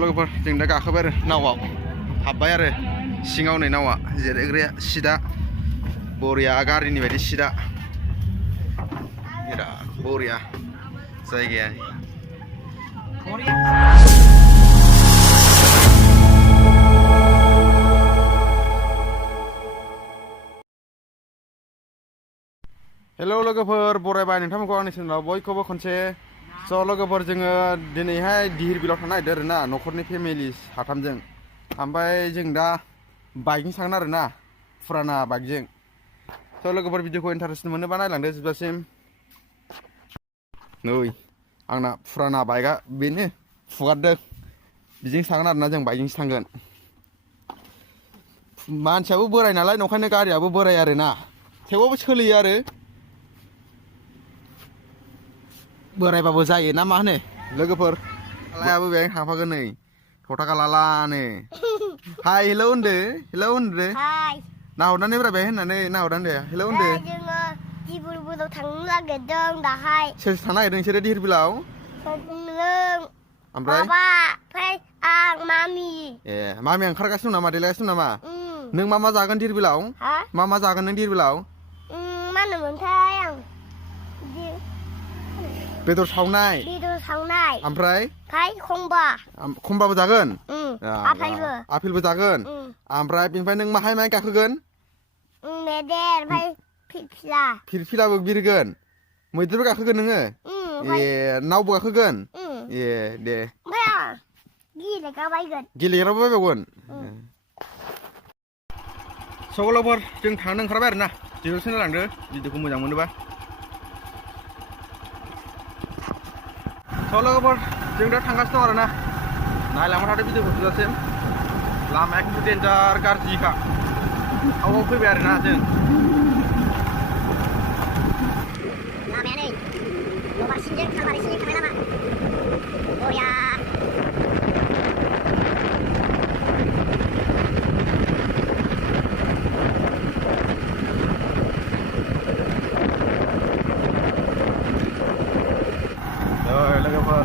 लोगोफोर जों दा गाखोबाय आरो नावआव हाबबाय आरो सिङाव नै नावा जिरायग्राया सिदा बरिया गारिनि बायदि सिदा बिराद बरिया जायगाया हेलौ लोगोफोर बरायबाय नोंथांमोनखौ आंनि चेनेलाव बयखौबो खनसे स' लोगोफोर जोङो दिनैहाय धिरबिलाव थांनो नागिरदों आरो ना न'खरनि फेमिलि साथामजों ओमफ्राय जों दा बाइकजों थांगोन आरो ना फुराना बाइकजों स' लोगोफोर भिडिअखौ इन्टारेस्ट मोनोबा नायलांदो जोबजासिम नै आंना फुराना बाइकआ बेनो फुगारदों बिजोंसो थांगोन आरो ना जों बाइकजोंसो थांगोन मानसियाबो बोराय नालाय नंखायनो गारियाबो बोराय आरो ना थेवबाबो सोलियो आरो बोरायबाबो जायो ना मा होनो लोगोफोर लायाबो बेहाय थांफागोन नै थथाखालालानो हाय हेलौ होनदो हेलौ होनदो हाय नाहरनानै बोराय बेहाय होननानै नाहरनानै दे हेलौ होनदो जोङो धिरबिलाव थांनो नागिरदों दाहाय सोर थांनो नागिरदों नोंसोरो धिरबिलाव नों ओमफ्राय बाबा ओमफ्राय आं मामि ए मामिया ओंखारगासिनो दं नामा देलायगासिनो दं नामा नों मा जागोन धिरबिलाव मा जागोन नों धिरबिलाव मा होनोमोनथाय आं बेदर सावनाय ओमफ्राय खमबाबो जागोन आपेलबो जागोन ओमफ्राय बेनिफ्राय नों माहाय गाखोगोन मैदेर ओमफ्राय फिरफिलाबो बिरगोन मैदेरबो गाखोगोन नोङो ए नावबो गाखोगोन ए दे गेलेग्राबो बायबावगोन सगलफोर जों थांनो ओंखारबाय आरो ना जेरावसो नायलांदो भिडिअखौ मोजां मोनोबा सगलफोर जों दा थांगासिनो दं आरो ना नायलांबाय थादो भिडिअखौ जोबजासिम लामाया खिन्थु डेन्जार गाज्रिखा आवआव फैबाय आरो ना जों लामाया नै लबारसिंजों सालबारिसिंजों थांनाय लामा बरिया लोगोफोर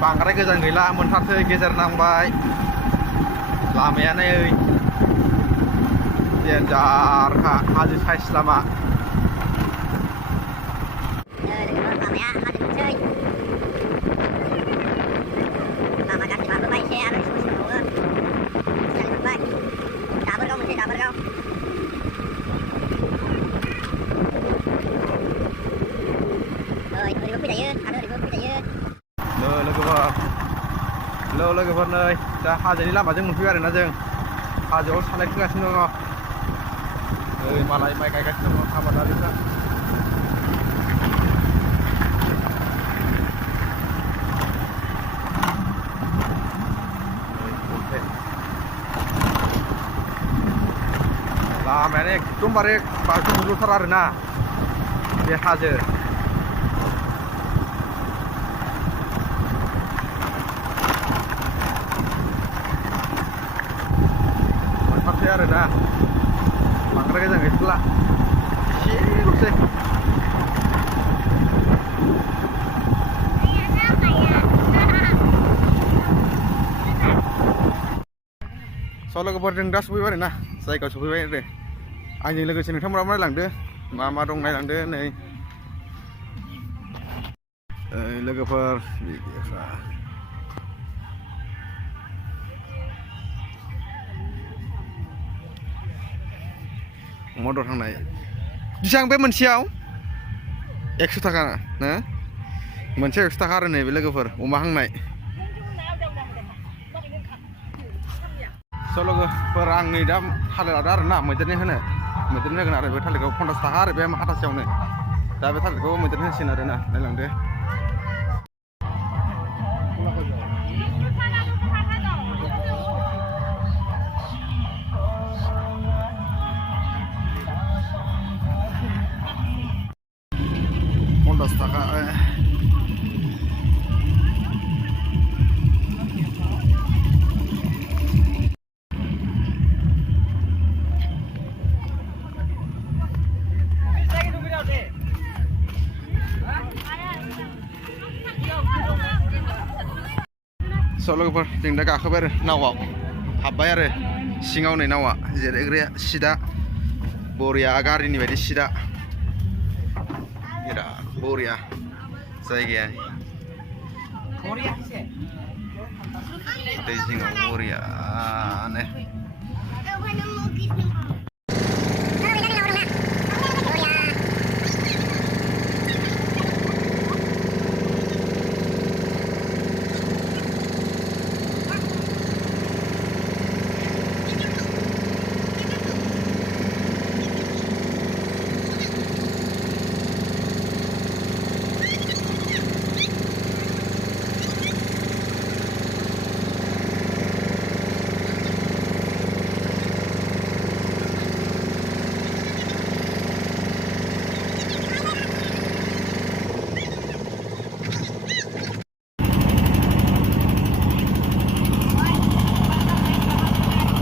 बांद्राय गोजान गैला मोनथारसै गेजेर नांबाय लामाया नै डेन्जारखा हाजो साइस लामा लामाया हाजोसै लामा गाज्रि बारबोबाय एसे आरो ससेबावो मोनबाय दाबोरगाव मोनसे दाबोरगाव ओरैबो फैजायो आरो ओरैबो फैजायो लोगोफोर नै दा हाजोनि लामाजों मोनफैबाय आरोना जों हाजोआव सालायखोगासिनो दङ ओइ मालाय माइ गायगासिनो दङ आबादारिफ्रा लामायानो एकदमबारे बारजों बुजौथार आरोना बे हाजो मोनथारसै आरोना बांद्राय गोजान गैथ'ला एसेल'सै स' लोगोफोर जों दा सफैबाय आरोना जायगायाव सफैबाय आरो आंजों लोगोसे नोंथांमोनाबो नायलांदो मा दं नायलांदो नै लोगोफोर अमा दर थांनाय बेसेबां बे मोनसेयाव 100 थाखा ना मोनसे 100 थाखा आरो नै बे लोगोफोर अमा हांनाय स' लोगोफोर आं नै दा थालिर लादों आरो ना मैदेरनि होगोन आरो बे थालिरखौ 50 थाखा आरो बे हाथासेयावनो दा बे थालिरखौ मैदेरनि होसिगोन आरो ना नायलांदो थाखा स' लोगोफोर जों दा गाखोबाय आरो नावआव हाबबाय आरो सिङाव नै नावा जिरायग्राया सिदा बरिया गारिनि बायदि सिदा बिराद बरिया जायगाया दै जिङाव बरियानो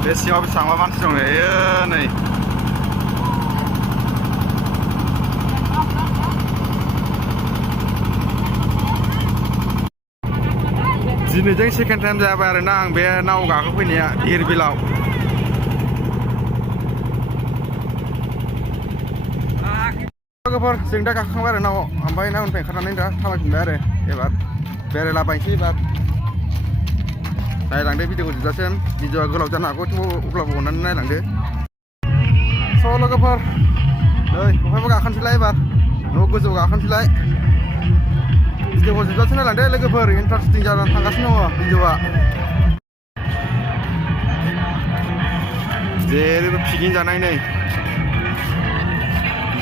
बे सिङाव बेसेबांबा मानसि दं नै दिनैजों सेकेन्ड टाइम जाबाय आरोना आं बे नाव गाखोफैनाया धिरबिलाव लोगोफोर जों दा गाखोखांबाय आरो नावआव ओमफ्राय नावनिफ्राय ओंखारनानै दा थाबायफिनबाय आरो एबार बेरायलाबायनोसै एबार नायलांदो भिडिअखौ जोबजासिम भिडिअआ गोलाव जानो हागौ थेवबो अब्लाबो अननानै नायलांदो स' लोगोफोर नै बहायबा गाखोनोसैलाय एबार न' गोजौ गाखोनोसैलाय भिडिअखौ जोबजासिम नायलांदो लोगोफोर इन्टारेस्टिं जानानै थांगासिनो दङ भिडिअआ जेरैबो पिकनिक जानाय नै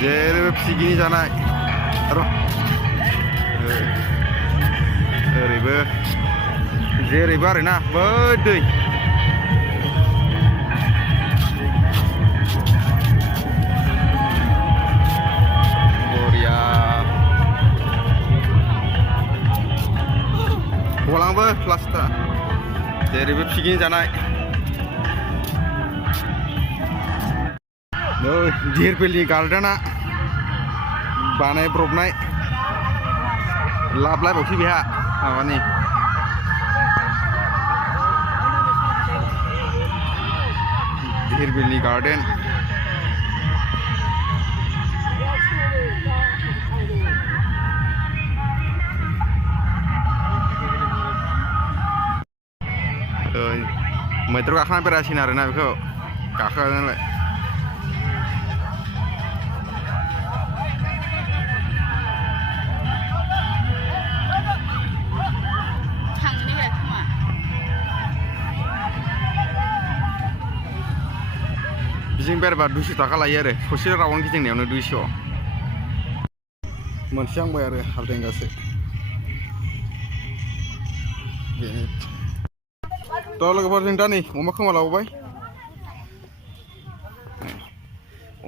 जेरैबो पिकनिक जानाय र' ओरैबो जेरैबो आरोना बै दै बरिया गलांबो प्लास्टार जेरैबो पिकनिक जानाय नै धिरबिलनि गार्डेना बानायब्रबनाय लाबलायबावसै बेहा माबानि धिरबिलनि गार्डेन मैदेर गाखोना बेरायसिन आरोना बेखौ गाखोनानै बिजों बेरायबा 200 थाखा लायो आरो ससे राउन्ड गिदिंनायावनो 200 मोनसेहांबाय आरो हालदेंगासो थ' लोगोफोर जों दा नै अमा खोमा लाबोबाय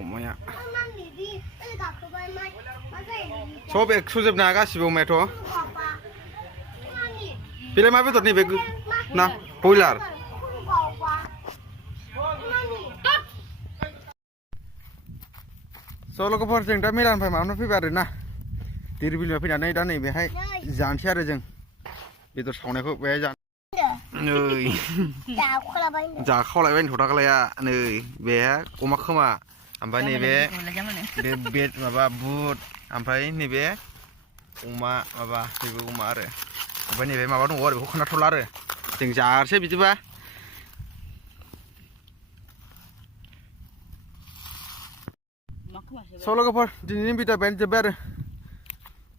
अमाया सब 100 जोबना गासिबो अमायाथ' बेलाय मा बेदर नैबे ना बयलार स' लोगोफोर जों दा मेलानिफ्राय माबानिफ्राय फैबाय आरोना धिरबिलनिफ्राय फैनानै दा नै बेहाय जानोसै आरो जों बेदर सावनायखौ बेहाय जानो नै जाखावलायबाय होनथ' दाखालाया नै बेहा अमा खोमा ओमफ्राय नैबे बे माबा बुट ओमफ्राय नैबे अमा माबा बेबो अमा आरो ओमफ्राय नैबे माबा दङ आरो बेखौ खोन्थाथ'ला आरो जों जासै बिदिबा स' लोगोफोर दिनैनि भिडिअ बेनो जोब्बाय आरो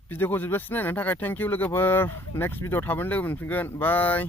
भिडिअखौ जोबजासिम नायनायनि थाखाय थेंक इउ लोगोफोर नेक्स्ट भिडिअ थाबैनो लोगो मोनफिनगोन बाय